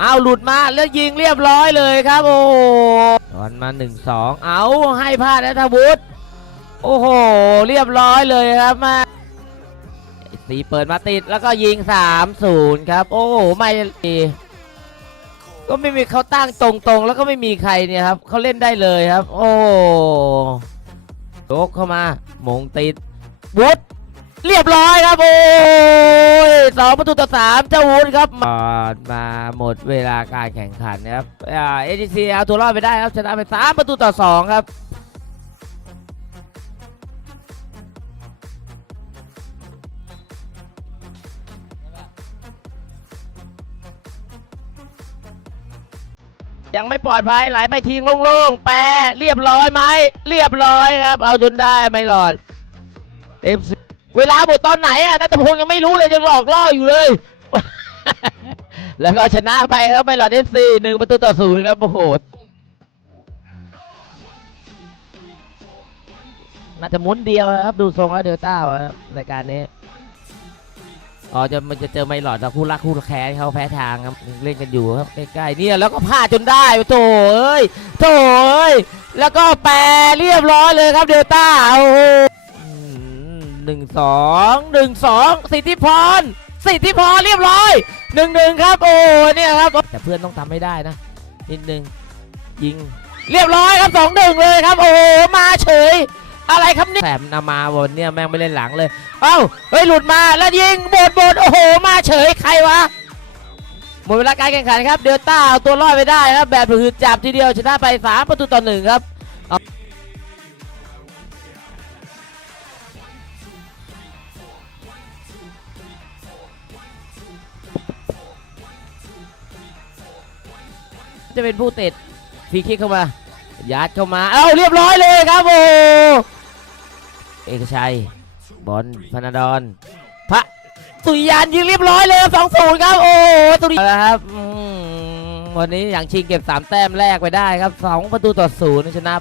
เอาหลุดมาแล้วยิงเรียบร้อยเลยครับ โอ้ตอนมาหนึ่งสองเอาให้พลาดนะทวุฒิโอ้โห เรียบร้อยเลยครับมาสีเปิดมาติดแล้วก็ยิง3าศูนย์ครับ โอ้โห ไม่ดีก็ไม่มีเขาตั้งตรงๆ แล้วก็ไม่มีใครเนี่ยครับเขาเล่นได้เลยครับ โอ้โยกเข้ามามงติดวุฒ เรียบร้อยครับโอ้ยสองประตูต่อสามเจ้าวุฒครับมามาหมดเวลาการแข่งขันนะครับเอทีซีเอาตัวรอดไปได้ครับชนะไปสามประตูต่อสองครับยังไม่ปลอดภัยไหลไปทิ้งโล่งๆแปรเรียบร้อยไหมเรียบร้อยครับ เอาจนได้ไม่หลอดเอฟ เวลาหมดตอนไหนอะนัทพงศ์ยังไม่รู้เลยยังหลอกล่ออยู่เลย แล้วก็ชนะไปครับไม่หลอดเอฟซีหนึ่งประตูต่อศูนย์ครับโอ้โหน่าจะหมุนเดียวครับ ดูทรงแล้วเดลต้าครับรายการนี้อ๋อจะมันจะเจอไม่หลอดแต่คู่รักคู่แค้นเขาแพ้ทางครับเล่นกันอยู่ครับใกล้ๆเนี่ยแล้วก็พลาดจนได้โถเอ้ยโถเอ้ยแล้วก็แปรเรียบร้อยเลยครับเดลต้าโอ้โห อืมหนึ่งสองหนึ่งสองสิทธิพร สิทธิพรเรียบร้อยหนึ่งหนึ่งครับ โอ้เนี่ยครับ แต่เพื่อนต้องทำไม่ได้นะ นิดนึง ยิง เรียบร้อยครับสองหนึ่งเลยครับ โอ้โหมาเฉย อะไรครับนี่แสบนามาบนเนี่ยแม่งไม่เล่นหลังเลย เอ้า เฮ้ย หลุดมาแล้วยิง โบดบดโอ้โห มาเฉย ใครวะหมดเวลาการแข่งขันครับ เดลต้าเอาตัวรอดไปได้ครับ แบบหืดจับทีเดียวชนะไป 3 ประตูต่อหนึ่งครับ จะเป็นผู้ติดฟรีคิกเข้ามายัดเข้ามา เอ้าเรียบร้อยเลยครับโอ้เอกชัย บอลพนาดอนพระสุริยานยิงเรียบร้อยเลยสองศูนย์ครับ โอ้ตุริยานครับวันนี้อย่างชิงเก็บ 3 แต้มแรกไปได้ครับ 2 ประตูต่อศูนย์ชนะ